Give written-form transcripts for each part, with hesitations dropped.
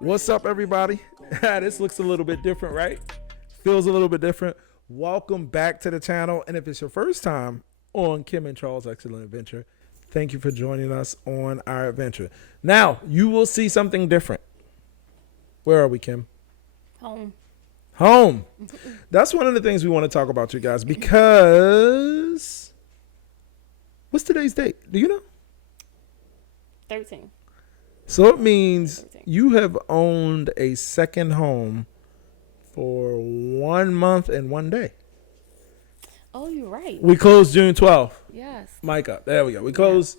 What's up, everybody? This looks a little bit different, right? Feels a little bit different. Welcome back to the channel. And if it's your first time on Kim and Charles' Excellent Adventure, thank you for joining us on our adventure. Now, you will see something different. Where are we, Kim? Home. Home. That's one of the things we want to talk about, you guys, because what's today's date? Do you know? 13. So it means 13. you have owned a second home for 1 month and 1 day. Oh, you're right. We closed June 12th. Yes. Mic up. There we go. We closed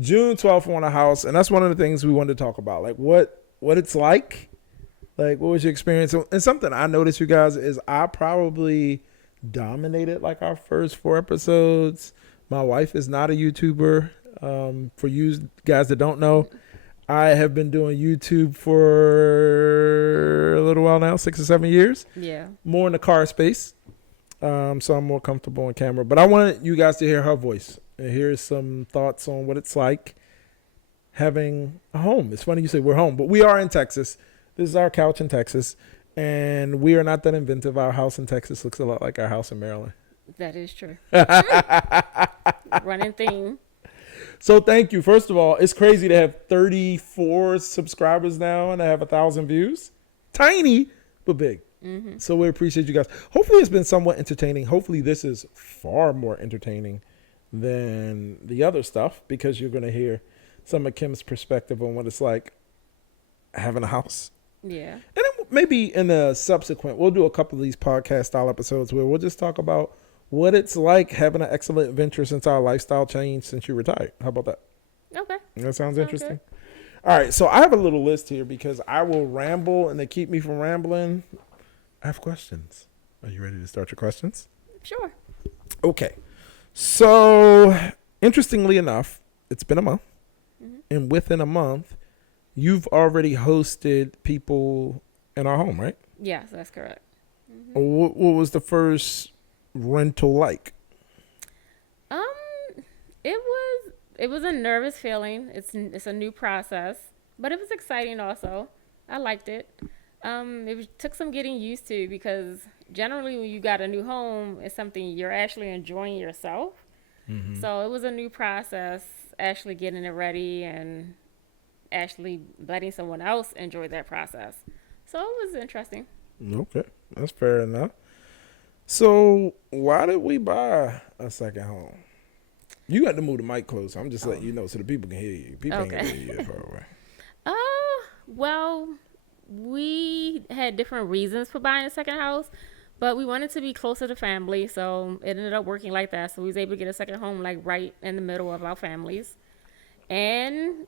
June 12th on a house, and that's one of the things we wanted to talk about. Like what it's like. Like, what was your experience? And something I noticed, you guys, is I probably dominated like our first 4 episodes. My wife is not a YouTuber. For you guys that don't know, I have been doing YouTube for a little while now, 6 or 7 years. Yeah. More in the car space. So I'm more comfortable on camera. But I wanted you guys to hear her voice and hear some thoughts on what it's like having a home. It's funny you say we're home, but we are in Texas. This is our couch in Texas. And we are not that inventive. Our house in Texas looks a lot like our house in Maryland. That is true. Running theme. So thank you. First of all, it's crazy to have 34 subscribers now and I have 1,000 views. Tiny, but big. Mm-hmm. So we appreciate you guys. Hopefully it's been somewhat entertaining. Hopefully this is far more entertaining than the other stuff because you're going to hear some of Kim's perspective on what it's like having a house. Yeah. And then maybe in a subsequent, we'll do a couple of these podcast style episodes where we'll just talk about what it's like having an excellent adventure since our lifestyle changed since you retired. How about that? Okay. That sounds interesting. Good. All right. So I have a little list here because I will ramble and to keep me from rambling, I have questions. Are you ready to start your questions? Sure. Okay. So interestingly enough, it's been a month. Mm-hmm. And within a month, you've already hosted people in our home, right? Yes, that's correct. Mm-hmm. What was the first rental like? It was a nervous feeling. It's a new process, but it was exciting also. I liked it. Took some getting used to because generally when you got a new home, it's something you're actually enjoying yourself. Mm-hmm. So it was a new process, actually getting it ready and actually letting someone else enjoy that process. So it was interesting. Okay, that's fair enough. So why did we buy a second home? You got to move the mic close. I'm just letting you know so the people can hear you. People ain't gonna hear you far away. Well, we had different reasons for buying a second house, but we wanted to be closer to family, so it ended up working like that. So we was able to get a second home like right in the middle of our families, and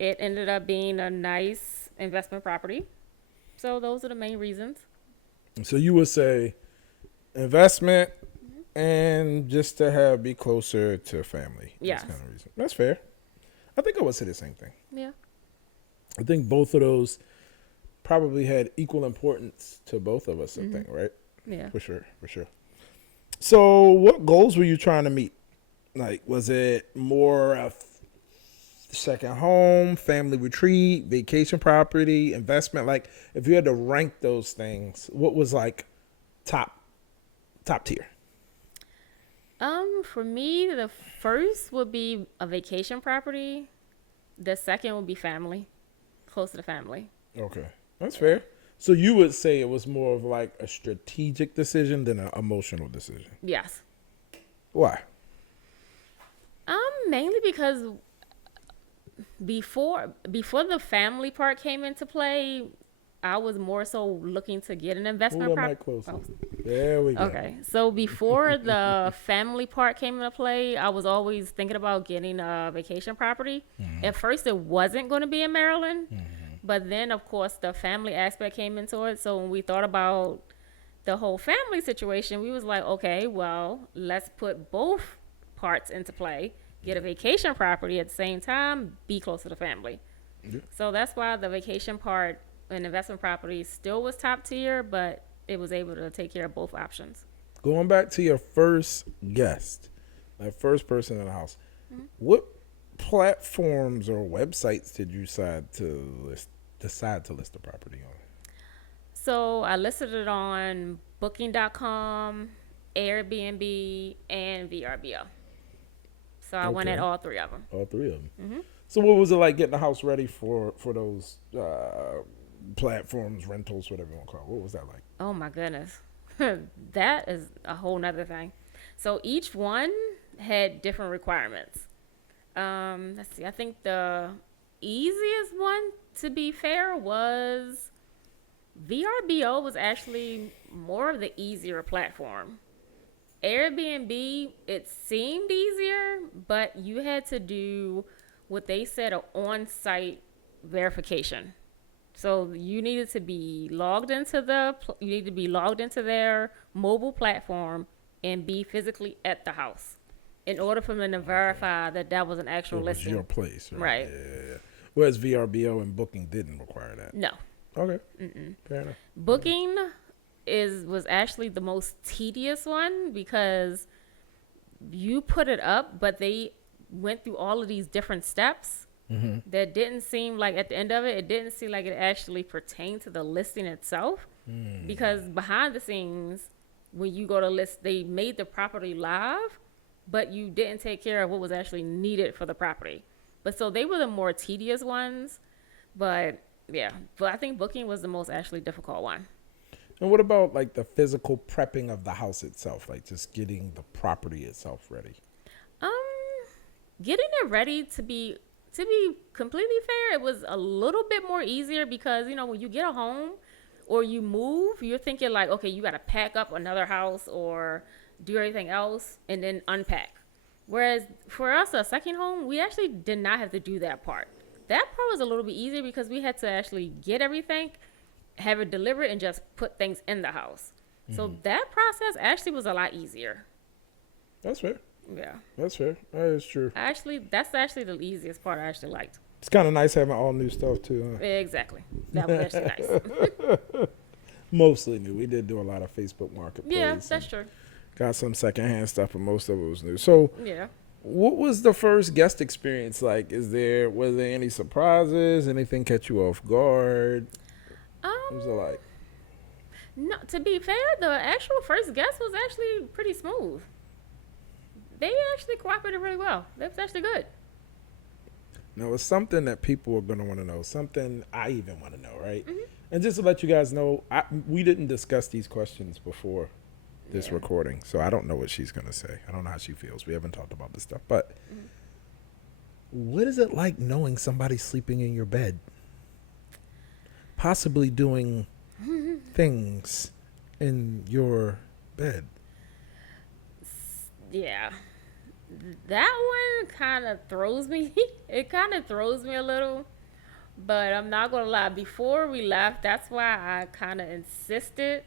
it ended up being a nice investment property. So those are the main reasons. So you would say investment and just to be closer to family. Yeah. That's kind of reason. That's fair. I think I would say the same thing. Yeah. I think both of those probably had equal importance to both of us, I think, right? Yeah. For sure. So what goals were you trying to meet? Like, was it more a second home, family retreat, vacation property, investment? Like, if you had to rank those things, what was like top tier? For me, the first would be a vacation property. The second would be family, close to the family. Okay, that's fair. So you would say it was more of like a strategic decision than an emotional decision? Yes. Why? Mainly because before the family part came into play, I was more so looking to get an investment property. There we go. Okay, so before the family part came into play, I was always thinking about getting a vacation property. Mm-hmm. At first, it wasn't going to be in Maryland, but then, of course, the family aspect came into it. So when we thought about the whole family situation, we was like, okay, well, let's put both parts into play. Get a vacation property at the same time, be close to the family. Yeah. So that's why the vacation part and investment property still was top tier, but it was able to take care of both options. Going back to your first guest, that first person in the house, what platforms or websites did you decide to list decide to list the property on? So I listed it on Booking.com, Airbnb, and VRBO. So I went at Okay. all three of them. All three of them. So what was it like getting the house ready for those platforms, rentals, whatever you want to call it? What was that like? Oh my goodness. That is a whole nother thing. So each one had different requirements. Let's see. I think the easiest one, to be fair, was VRBO was actually more of the easier platform. Airbnb, it seemed easier, but you had to do what they said, an on-site verification. So you needed to be you need to be logged into their mobile platform and be physically at the house in order for them to verify that that was an actual It was listing. your place, right? Right. Yeah. Whereas VRBO and Booking didn't require that. No. Okay. Fair enough. Booking was actually the most tedious one because you put it up, but they went through all of these different steps that didn't seem like, at the end of it, it didn't seem like it actually pertained to the listing itself. Because behind the scenes, when you go to list, they made the property live, but you didn't take care of what was actually needed for the property. But so they were the more tedious ones. But yeah, but I think Booking was the most actually difficult one. And what about like the physical prepping of the house itself, like just getting the property itself ready? Getting it ready, to be completely fair, it was a little bit more easier because, you know, when you get a home or you move, you're thinking like, okay, you got to pack up another house or do everything else and then unpack. Whereas for us, a second home, we actually did not have to do that part. That part was a little bit easier because we had to actually get everything, have it delivered, and just put things in the house. So that process actually was a lot easier. That's fair. Yeah. That's fair. That is true. That's actually the easiest part I actually liked. It's kind of nice having all new stuff too. Huh? Exactly. That was actually nice. Mostly new. We did do a lot of Facebook Marketplace. Yeah, that's true. Got some secondhand stuff, but most of it was new. So, Yeah. what was the first guest experience like? Were there any surprises? Anything catch you off guard? What was it like? No, to be fair, the actual first guest was actually pretty smooth. They actually cooperated really well. That was actually good. Now, it's something that people are going to want to know. Something I even want to know, right? And just to let you guys know, we didn't discuss these questions before this recording, so I don't know what she's going to say. I don't know how she feels. We haven't talked about this stuff. But what is it like knowing somebody's sleeping in your bed? Possibly doing things in your bed. Yeah. That one kind of throws me. It kind of throws me a little. But I'm not going to lie. Before we left, that's why I kind of insisted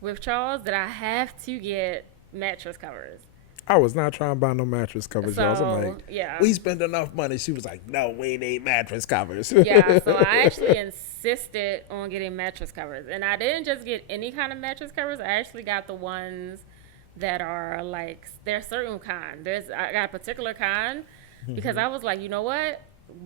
with Charles that I have to get mattress covers. I was not trying to buy no mattress covers, y'all. So I'm like, yeah. We spend enough money. She was like, no, we need mattress covers. Yeah, so I actually insisted on getting mattress covers. And I didn't just get any kind of mattress covers. I actually got the ones that are like, there's certain kind. I got a particular kind because I was like, you know what?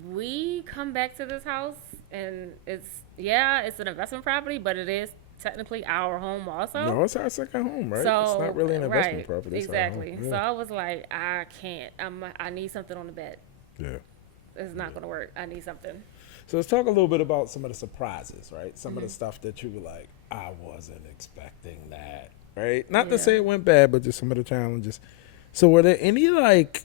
We come back to this house and it's an investment property, but it is technically our home also. No, it's our second home, right? So, it's not really an investment right, property. It's exactly. our home. Yeah. So I was like, I can't. I need something on the bed. Yeah. It's not going to work. I need something. So let's talk a little bit about some of the surprises, right? Some of the stuff that you were like, I wasn't expecting that, right? Not to say it went bad, but just some of the challenges. So were there any like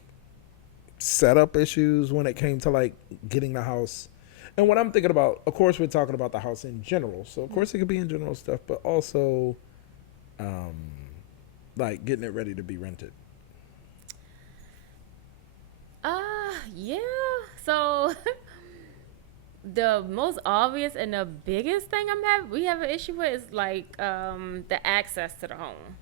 setup issues when it came to like getting the house? And what I'm thinking about, of course, we're talking about the house in general. So of course it could be in general stuff, but also like getting it ready to be rented. Yeah. So the most obvious and the biggest thing we have an issue with is like the access to the home.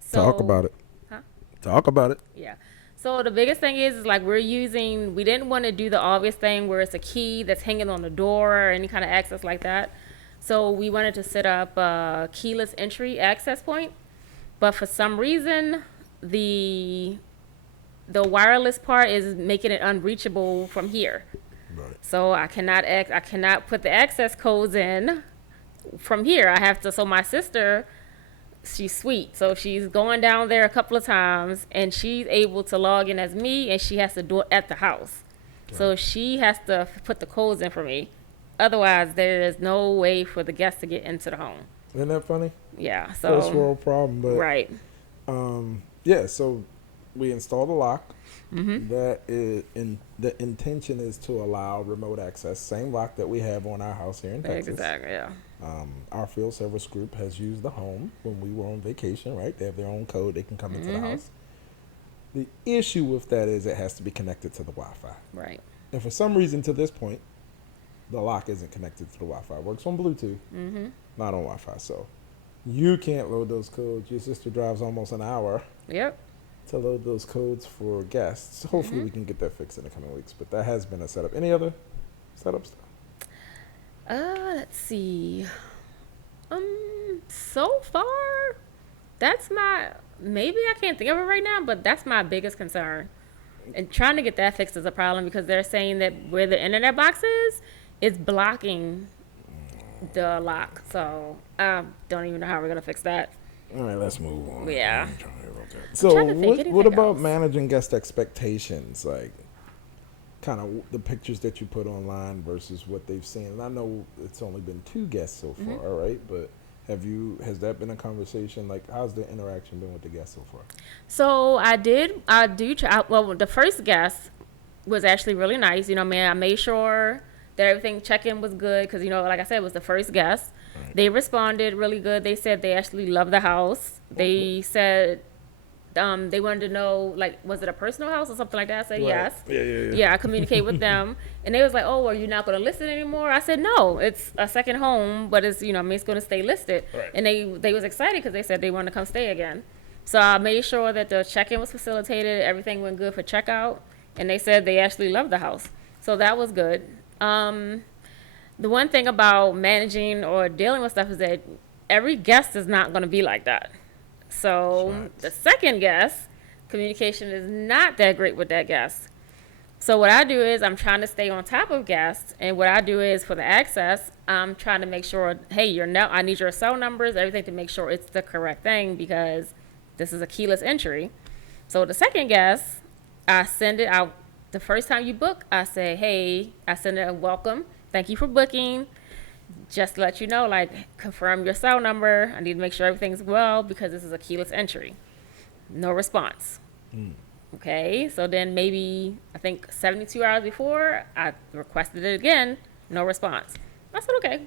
So, Talk about it. Huh? Talk about it. Yeah. So the biggest thing is like we didn't want to do the obvious thing where it's a key that's hanging on the door or any kind of access like that. So we wanted to set up a keyless entry access point. But for some reason, the wireless part is making it unreachable from here. Right. So I cannot put the access codes in from here. I have to. So my sister, she's sweet. So she's going down there a couple of times, and she's able to log in as me, and she has to do it at the house. So she has to put the codes in for me. Otherwise, there is no way for the guests to get into the home. Isn't that funny? Yeah. So First world problem, but right. yeah. So we installed a lock. Mm-hmm. That is the intention is to allow remote access. Same lock that we have on our house here in Texas. Exactly. Yeah. Our field service group has used the home when we were on vacation. Right, they have their own code. They can come into the house. The issue with that is it has to be connected to the Wi-Fi. Right. And for some reason, to this point, the lock isn't connected to the Wi-Fi. It works on Bluetooth, not on Wi-Fi. So you can't load those codes. Your sister drives almost an hour Yep. to load those codes for guests. Hopefully we can get that fixed in the coming weeks. But that has been a setup. Any other setups? Let's see. So far, that's maybe I can't think of it right now, but that's my biggest concern. And trying to get that fixed is a problem because they're saying that where the internet box is, it's blocking the lock. So I don't even know how we're going to fix that. All right, let's move on. Yeah. So trying to think what anything about else. managing guest expectations? Like kind of the pictures that you put online versus what they've seen. And I know it's only been 2 guests so far, right? But has that been a conversation? Like, how's the interaction been with the guests so far? So well, the first guest was actually really nice. You know, man, I made sure that everything check-in was good because, you know, like I said, it was the first guest. Right. They responded really good. They said they actually loved the house. They said they wanted to know, like, was it a personal house or something like that? I said, right. yes. Yeah, I communicate with them. And they was like, oh, are you not going to list it anymore? I said, no, it's a second home, but it's, you know, I mean, it's going to stay listed. Right. And they was excited because they said they wanted to come stay again. So I made sure that the check-in was facilitated. Everything went good for checkout. And they said they actually loved the house. So that was good. The one thing about managing or dealing with stuff is that every guest is not going to be like that. So right. The second guest, communication is not that great with that guest. So what I do is I'm trying to stay on top of guests. And what I do is for the access, I'm trying to make sure, hey, I need your cell numbers, everything to make sure it's the correct thing because this is a keyless entry. So the second guest, I send it out. The first time you book, I say, hey, I send it a welcome. Thank you for booking. Just to let you know, like, confirm your cell number. I need to make sure everything's well because this is a keyless entry. No response. Okay, so then maybe, I think 72 hours before, I requested it again. No response. I said, okay.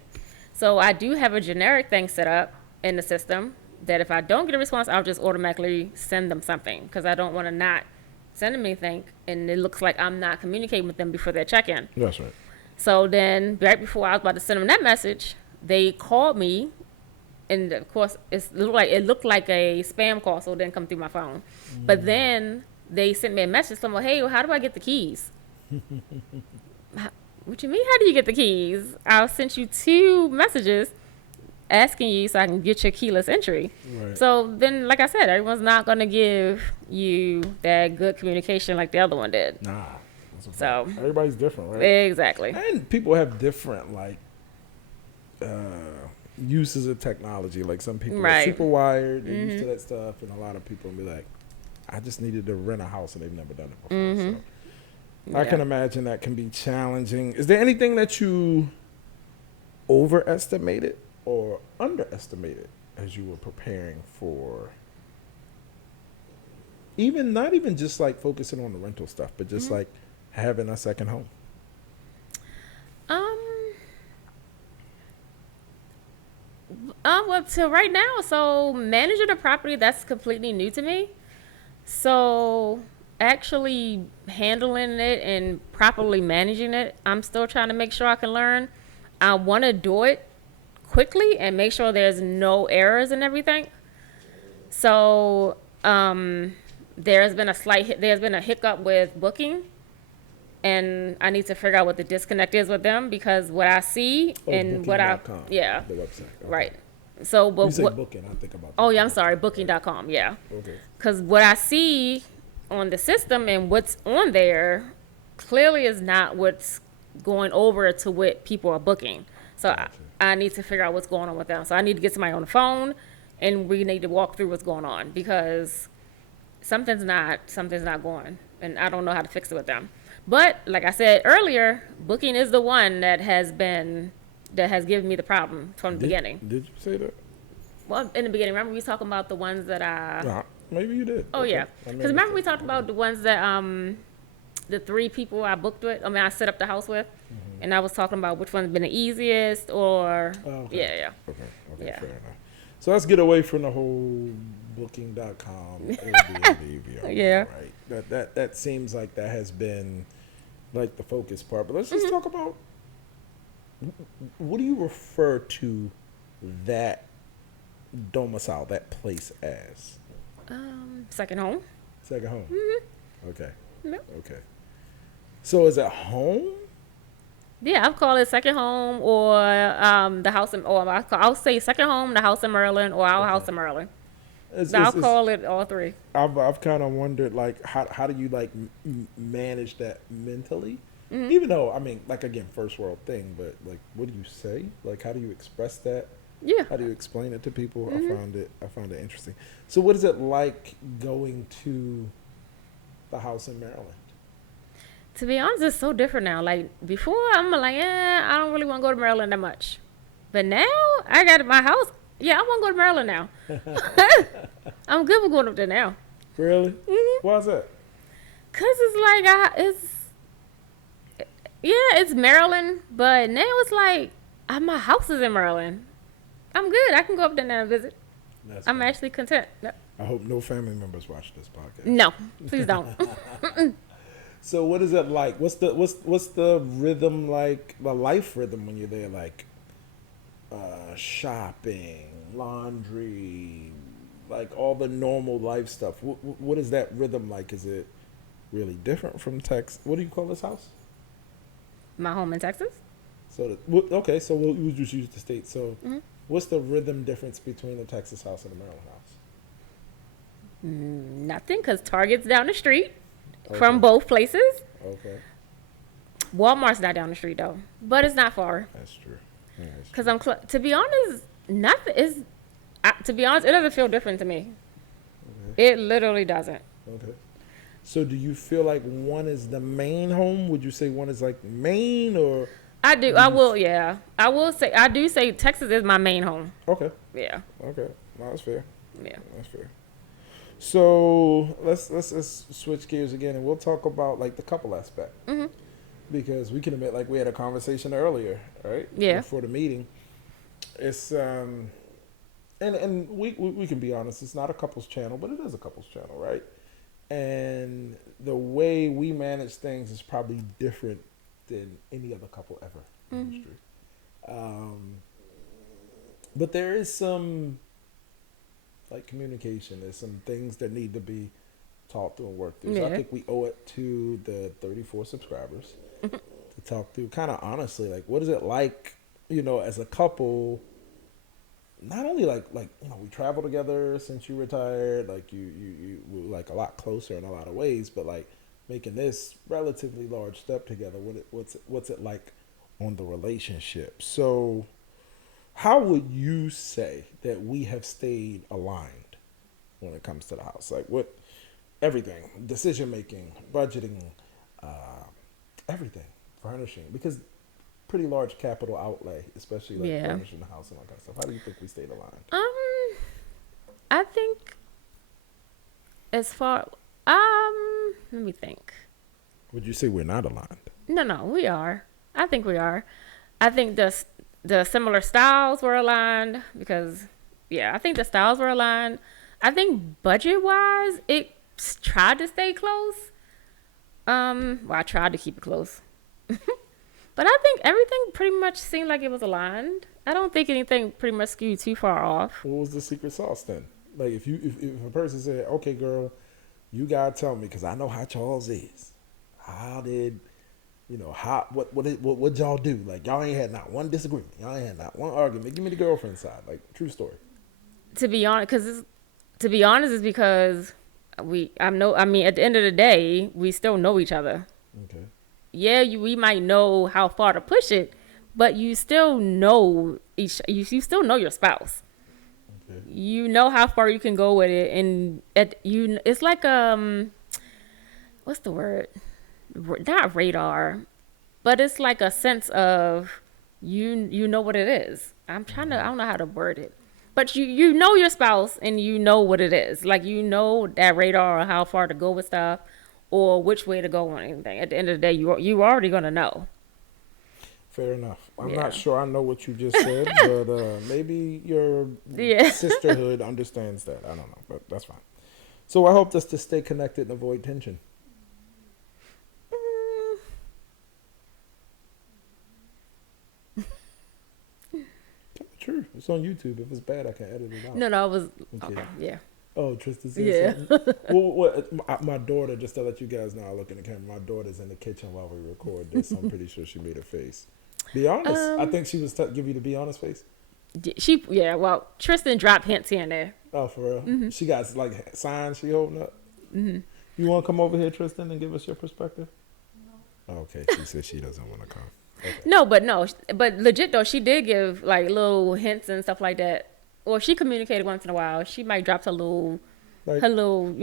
So I do have a generic thing set up in the system that if I don't get a response, I'll just automatically send them something because I don't want to not send them anything and it looks like I'm not communicating with them before their check-in. That's right. So then right before I was about to send them that message, they called me and of course it looked like a spam call, so it didn't come through my phone. But then they sent me a message saying, hey, well, how do I get the keys? What you mean, how do you get the keys? I sent you 2 messages asking you so I can get your keyless entry. Right. So then, like I said, everyone's not going to give you that good communication like the other one did. Nah. So everybody's different, right? Exactly. And people have different, like, uses of technology. Like, some people are super wired, they're used to that stuff, and a lot of people will be like, I just needed to rent a house and they've never done it before. So I can imagine that can be challenging. Is there anything that you overestimated or underestimated as you were preparing for not even just like focusing on the rental stuff, but just like having a second home? Well, till right now, so managing a property, that's completely new to me. So actually handling it and properly managing it, I'm still trying to make sure I can learn. I want to do it quickly and make sure there's no errors and everything. So there's been a hiccup with booking, and I need to figure out what the disconnect is with them because what I see and what I the website, okay. Right. So but you say booking, I think about oh yeah, I'm sorry, booking.com, yeah. Okay. Because what I see on the system and what's on there clearly is not what's going over to what people are booking. So I need to figure out what's going on with them. So I need to get somebody on the phone, and we need to walk through what's going on because something's not going, and I don't know how to fix it with them. But like I said earlier, booking is the one that has given me the problem from the beginning. Did you say that? Well, in the beginning, remember we was talking about the ones that Nah, maybe you did. Oh Okay. yeah, I because mean, remember we talked about the ones that the 3 people I booked with. I mean, I set up the house with, and I was talking about which one's been the easiest, or Oh, okay. yeah. Okay, Yeah. fair enough. So let's get away from the whole booking.com Airbnb VR, Yeah. right? That seems like that has been like the focus part. But let's just talk about, what do you refer to that domicile, that place as? Second home. Second home. Okay. Yep. Okay. So is it home? Yeah, I'll call it second home or the house in, or I'll say second home, the house in Maryland, or our house in Maryland. I'll call it all 3. I've kind of wondered, like, how do you like manage that mentally? Even though, I mean, like, again, first world thing, but like, what do you say? Like, how do you express that? Yeah. How do you explain it to people? I found it interesting. So what is it like going to the house in Maryland? To be honest, it's so different now. Like before, I'm like, I don't really want to go to Maryland that much. But now I got my house. Yeah, I want to go to Maryland now. I'm good with going up there now. Really? Why is that? Cause it's like it's Maryland, but now it's like my house is in Maryland. I'm good. I can go up there now and visit. I'm actually content. No. I hope no family members watch this podcast. No, please don't. So what is it like? What's the rhythm like? The life rhythm when you're there, like shopping, laundry, like all the normal life stuff. What is that rhythm like? Is it really different from Texas? What do you call this house? My home in Texas. So okay, so we'll just use the state. So what's the rhythm difference between the Texas house and the Maryland house? Nothing, cause Target's down the street from both places. Okay, Walmart's not down the street though, but it's not far. that's true. Yeah, that's Cause to be honest, nothing is. To be honest, it doesn't feel different to me. It literally doesn't. okay. So do you feel like one is the main home? Would you say one is like main, or? I do. I will. Yeah. I will say. I do say Texas is my main home. Okay. Yeah. Okay. No, that's fair. Yeah. That's fair. So let's switch gears again, and we'll talk about like the couple aspect, because we can admit, like, we had a conversation earlier, right? Yeah. Before the meeting, it's and we can be honest, it's not a couples channel, but it is a couples channel, right? And the way we manage things is probably different than any other couple ever in history. But there is some like communication. There's some things that need to be talked through and worked through. So I think we owe it to the 34 subscribers to talk through kind of honestly, like, what is it like, as a couple, not only like, we travel together since you retired, like you were like a lot closer in a lot of ways, but like making this relatively large step together, what's it like on the relationship? So how would you say that we have stayed aligned when it comes to the house? Like, what, everything, decision making, budgeting, everything, furnishing, because pretty large capital outlay, especially like furnishing the house and all that kind of stuff. How do you think we stayed aligned? I think as far let me think. Would you say we're not aligned? No, we are. I think we are. I think the similar styles were aligned because, I think the styles were aligned. I think budget-wise, it tried to stay close. Well, I tried to keep it close. But I think everything pretty much seemed like it was aligned. I don't think anything pretty much skewed too far off. What was the secret sauce then? Like, if a person said, okay, girl, you gotta tell me, because I know how Charles is. How did... what y'all do? Like, y'all ain't had not one disagreement. Y'all ain't had not one argument. Give me the girlfriend side. Like, true story. To be honest, is because at the end of the day, we still know each other. Okay. yeah, we might know how far to push it, but you still know you still know your spouse. Okay. You know how far you can go with it, and it's like what's the word? Not radar, but it's like a sense of you know what it is. I don't know how to word it. But you know your spouse and you know what it is. Like you know that radar or how far to go with stuff or which way to go on anything. At the end of the day, you already gonna know. Fair enough. I'm not Yeah. sure I know what you just said, but maybe your Yeah. sisterhood understands that. I don't know, but that's fine. So I hope just to stay connected and avoid tension. True. It's on YouTube. If it's bad, I can edit it out. No, I was I'm okay. kidding. Yeah. Oh, Tristan said Yeah. something. Well, my daughter, just to let you guys know, I look in the camera. My daughter's in the kitchen while we record this. I'm pretty sure she made a face. Be honest. I um. think she was give you the be honest face. Well, Tristan dropped hints here and there. Oh, for real? She got like signs she holding up. You want to come over here, Tristan, and give us your perspective? Okay, she said she doesn't want to come. Okay. But legit though, she did give like little hints and stuff like that. Or she communicated once in a while. She might drop Like, her little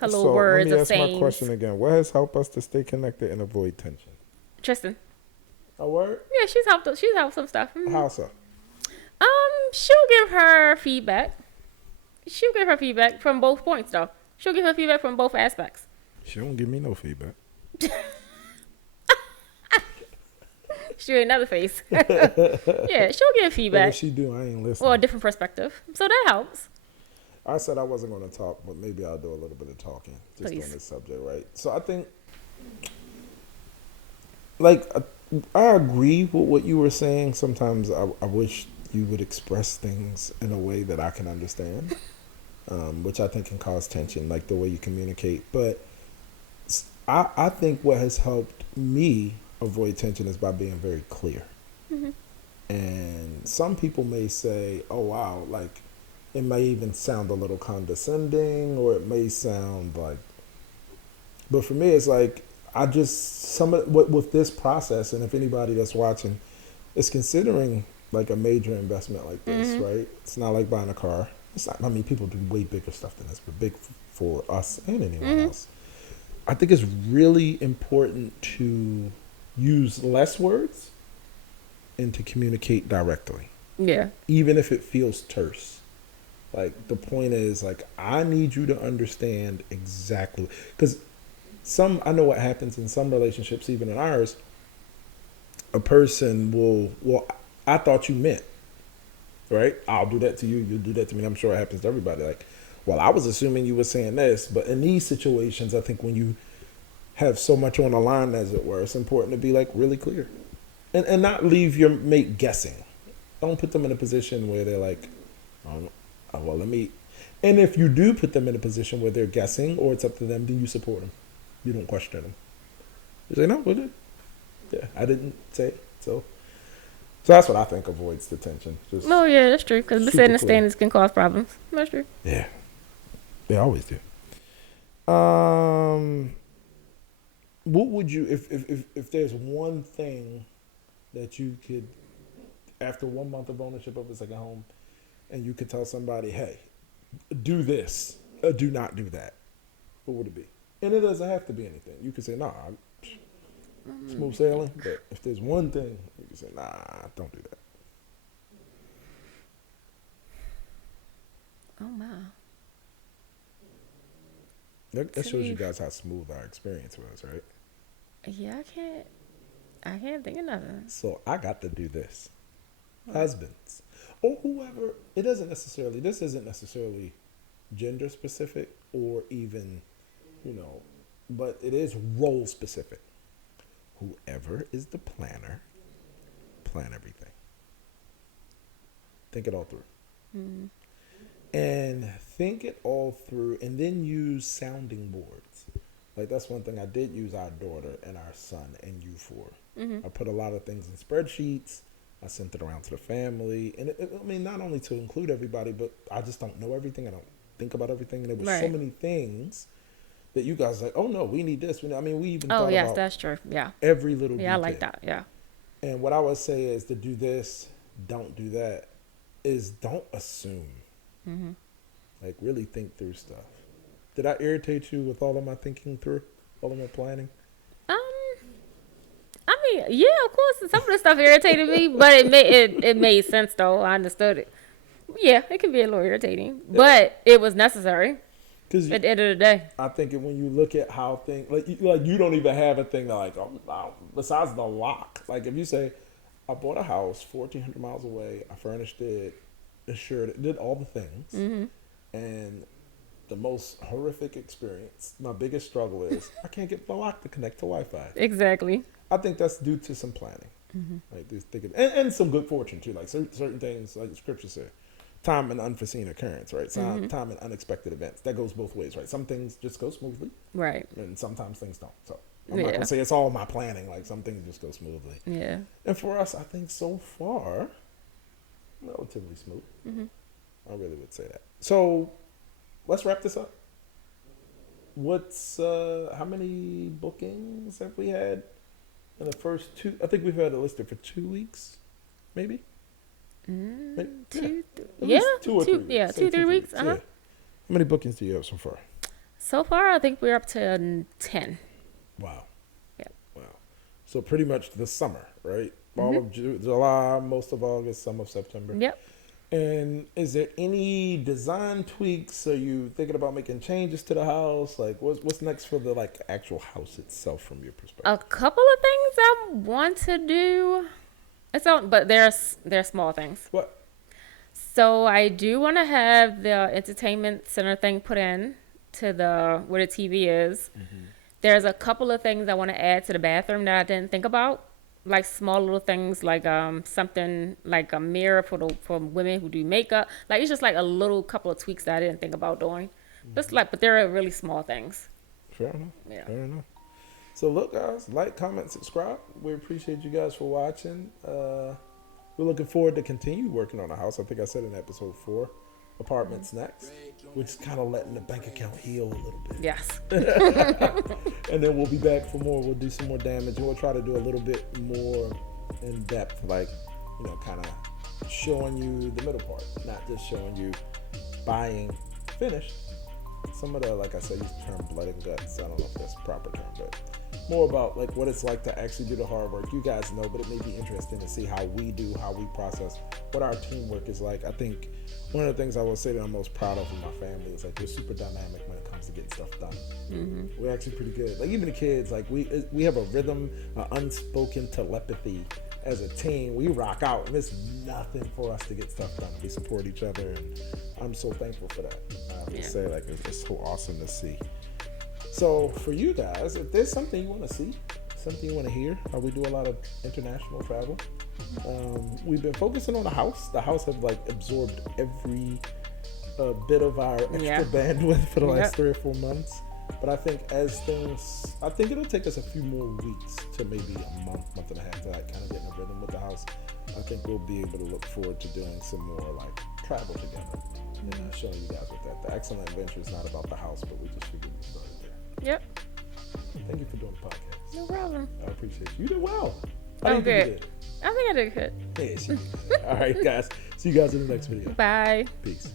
so let words me of ask my sayings. question again. What has helped us to stay connected and avoid tension? Tristan. A word? Yeah, she's helped. She's helped some stuff. How so? She'll give her feedback. She'll give her feedback from both points though. She'll give her feedback from both aspects. She don't give me no feedback. She'll another face. Yeah, she'll give But feedback if she do, I ain't listening. or a different perspective. So that helps. I said I wasn't going to talk, but maybe I'll do a little bit of talking just Please. on this subject, right? So I think, like, I agree with what you were saying. Sometimes I wish you would express things in a way that I can understand, which I think can cause tension, like the way you communicate. But I think what has helped me avoid tension is by being very clear. Mm-hmm. And some people may say, oh, wow, like, it may even sound a little condescending, or it may sound like, but for me, it's like, I just, with this process, and if anybody that's watching is considering like a major investment like this, Mm-hmm. right? It's not like buying a car. It's not, I mean, people do way bigger stuff than this, but big for us and anyone Mm-hmm. else. I think it's really important to use less words and to communicate directly, Yeah. even if it feels terse. Like, the point is, like, I need you to understand exactly, because I know what happens in some relationships, even in ours. A person will, well, I thought you meant, right? I'll do that to you. You'll do that to me. I'm sure it happens to everybody. Like, well, I was assuming you were saying this, but in these situations, I think when you have so much on the line, as it were, it's important to be like really clear, and not leave your mate guessing. Don't put them in a position where they're like, oh, well, let me. And if you do put them in a position where they're guessing, or it's up to them, then you support them. You don't question them. You say, no, we're good. Yeah, I didn't say it. So that's what I think avoids the tension. Just Oh yeah, that's true. Because super misunderstandings can cause problems. That's true. yeah, they always do. What would you, if there's one thing that you could, after 1 month of ownership of a second home, and you could tell somebody, hey, do this, or do not do that, what would it be? And it doesn't have to be anything. You could say, nah, smooth sailing. But if there's one thing, you can say, nah, don't do that. Oh my. That shows you guys how smooth our experience was, right? Yeah, I can't think of nothing. So I got to do this. Husbands, or whoever, this isn't necessarily gender specific or even, but it is role specific. Whoever is the planner, plan everything. Think it all through. Mm-hmm. And think it all through, and then use sounding boards. Like, that's one thing I did use our daughter and our son and you for. Mm-hmm. I put a lot of things in spreadsheets. I sent it around to the family. And I mean, not only to include everybody, but I just don't know everything. I don't think about everything. And there were so Right. many things that you guys are like, oh no, we need this. I mean, we even Oh, thought yes, about that's true. Yeah. every little Yeah, I detail. like that. Yeah. And what I would say is to do this, don't do that, is don't assume. Mm-hmm. Like, really think through stuff. Did I irritate you with all of my thinking through, all of my planning? I mean, yeah, of course, some of the stuff irritated me, but it made sense though. I understood it. Yeah, it can be a little irritating, but it was necessary Because at the end of the day. I think when you look at how things, like you don't even have a thing that like, oh, wow, besides the lock. Like if you say, I bought a house 1,400 miles away, I furnished it, insured it, did all the things, Mm-hmm. and the most horrific experience, my biggest struggle is I can't get the lock to connect to Wi-Fi. Exactly. I think that's due to some planning, like just thinking, and some good fortune too. Like certain things, like the scripture said, time and unforeseen occurrence, right? Time and unexpected events. That goes both ways, right? Some things just go smoothly, Right. and sometimes things don't. So I'm not gonna Yeah. say it's all my planning. Like some things just go smoothly, Yeah. and for us, I think so far, relatively smooth. Mm-hmm. I really would say that. So let's wrap this up. What's how many bookings have we had in the first two? I think we've had it listed for 2 weeks, maybe. Maybe- at least 2 or 3 weeks. Yeah, Say 2-3 weeks. Yeah. Uh-huh. How many bookings do you have so far? So far, I think we're up to 10. Wow. Yep. Wow. So pretty much the summer, right? All Mm-hmm. of July, most of August, some of September. Yep. And is there any design tweaks? Are you thinking about making changes to the house? Like, what's next for the like actual house itself from your perspective? A couple of things I want to do. But they're small things. What? So I do want to have the entertainment center thing put in to the where the TV is. Mm-hmm. There's a couple of things I want to add to the bathroom that I didn't think about, like small little things, like something like a mirror for women who do makeup. Like it's just like a little couple of tweaks that I didn't think about doing. Just like, but they're really small things. Fair enough. Yeah. Fair enough. So look, guys, like, comment, subscribe. We appreciate you guys for watching. We're looking forward to continue working on the house. I think I said in episode 4, apartments next, which is kind of letting the bank account heal a little bit. Yes. And then we'll be back for more. We'll do some more damage, and we'll try to do a little bit more in depth, like, kind of showing you the middle part, not just showing you buying finished. Some of the, like I said, use the term blood and guts. I don't know if that's a proper term, but more about like what it's like to actually do the hard work. You guys know, but it may be interesting to see how we do, how we process, what our teamwork is like. I think one of the things I will say that I'm most proud of in my family is like we're super dynamic when it comes to getting stuff done. Mm-hmm. We're actually pretty good. Like even the kids, like we have a rhythm, an unspoken telepathy as a team. We rock out, and it's nothing for us to get stuff done. We support each other, and I'm so thankful for that. I would say like it's so awesome to see. So for you guys, if there's something you want to see, something you want to hear, we do a lot of international travel. We've been focusing on the house. The house has like absorbed every bit of our extra bandwidth for the last 3 or 4 months. But I think I think it'll take us a few more weeks to maybe a month and a half to like kind of get in a rhythm with the house. I think we'll be able to look forward to doing some more like travel together and showing you guys what that. The Excellent Adventure is not about the house, but we just figured we started there. Yep. Thank you for doing the podcast. No problem. I appreciate you. You did well. How do you think you did? I think I did good. Yeah, she did good. All right, guys. See you guys in the next video. Bye. Peace.